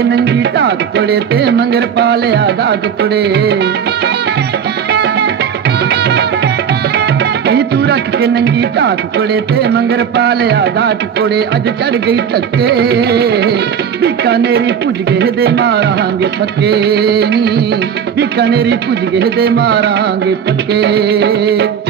ਕੇ ਨੰਗੀ ਢਾਕ ਕੁੜੇ ਤੇ ਮੰਗਰ ਪਾ ਲਿਆ ਦਾਗ ਕੁੜੇ ਨੀ ਤੂੰ ਰੱਖ ਕੇ ਨੰਗੀ ਢਾਕ ਕੁੜੇ ਤੇ ਮੰਗਰ ਪਾ ਲਿਆ ਦਾਗ ਕੁੜੇ ਅੱਜ ਚੜ ਗਈ ਧੱਕੇ। ਬੀਕਾਨੇਰੀ ਪੁੱਜ ਗਏ ਦੇ ਮਾਰਾਂਗੇ ਪੱਕੇ ਨੀ। ਬੀਕਾਨੇਰੀ ਪੁੱਜ ਗਏ ਦੇ ਮਾਰਾਂਗੇ ਪੱਕੇ।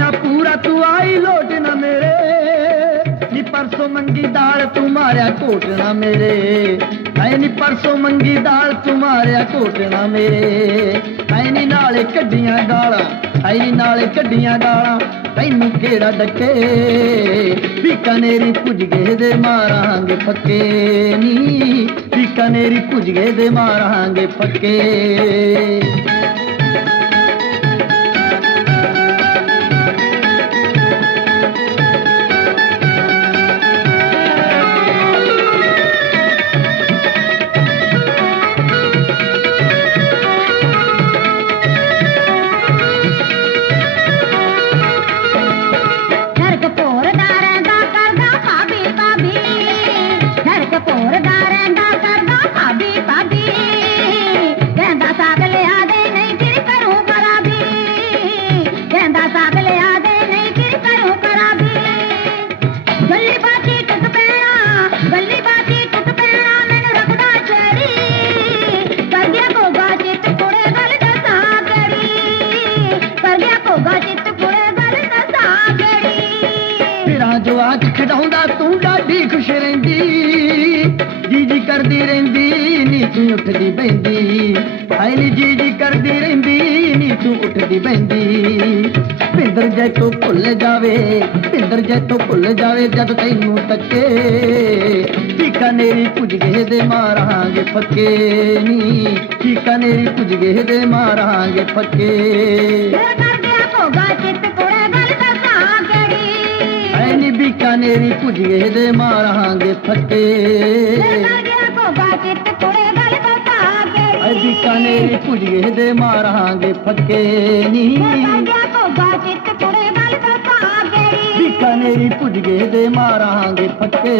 ਸਾਲ ਪੂਰਾ ਤੂੰ ਆਈ ਲੋਟ ਨਾ ਮੇਰੇ। ਨੀ ਪਰਸੋਂ ਮੰਗੀ ਦਾਲ ਤੂੰ ਮਾਰਿਆ ਘੋਟਣਾ ਮੇਰੇ। ਐ ਨੀ ਪਰਸੋਂ ਮੰਗੀ ਦਾਲ ਤੂੰ ਮਾਰਿਆ ਘੋਟਣਾ ਮੇਰੇ। ਐ ਨੀ ਨਾਲੇ ਕੱਢੀਆਂ ਗਾਲਾਂ, ਐ ਨੀ ਨਾਲੇ ਕੱਢੀਆਂ ਗਾਲਾਂ, ਤੈਨੂੰ ਕਿਹੜਾ ਡੱਕੇ। ਬੀਕਾਨੇਰੀ ਪੁੱਜ ਗਏ ਦੇ ਮਾਰਾਂਗੇ ਪੱਕੇ। ਨੀ ਬੀਕਾਨੇਰੀ ਪੁੱਜ ਗਏ ਦੇ ਮਾਰਾਂਗੇ ਪੱਕੇ। ਜਵਾਕ ਖਿਡਾਉਂਦਾ, ਤੂੰ ਡਾਢੀ ਖੁਸ਼ ਰਹਿੰਦੀ। ਜੀ ਜੀ ਕਰਦੀ ਰਹਿੰਦੀ ਨੀ ਉੱਠਦੀ ਬੈਂਦੀ ਹਾਏ ਨੀ ਜੀ ਜੀ ਕਰਦੀ ਰਹਿੰਦੀ ਨੀ ਉੱਠਦੀ ਬੈਂਦੀ ਭਿੰਦਰ ਜੈ ਤੋਂ ਭੁੱਲ ਜਾਵੇ ਭਿੰਦਰ ਜੈ ਤੋਂ ਭੁੱਲ ਜਾਵੇ, ਜਦ ਤੈਨੂੰ ਤੱਕੇ। ਬੀਕਾਨੇਰੀ ਪੁੱਜ ਗਏ ਦੇ ਮਾਰਾਂਗੇ ਫੱਕੇ ਨੀ। ਬੀਕਾਨੇਰੀ ਪੁੱਜ ਗਏ ਦੇ ਮਾਰਾਂਗੇ ਫੱਕੇ। ਫਿਰ ਕਰ ਗਿਆ ਕੋਗਾ ਚਿੱਤ ਬੀਕਾਨੇਰੀ ਪੁੱਜ ਗਏ ਦੇ ਮਾਰਾਂਗੇ ਐ ਬੀਕਾਨੇਰੀ ਪੁੱਜ ਗਏ ਦੇ ਮਾਰਾਂਗੇ ਫੱਕੇ ਨੀ। ਪੁੱਜ ਗਏ ਦੇ ਮਾਰਾਂਗੇ ਫੱਕੇ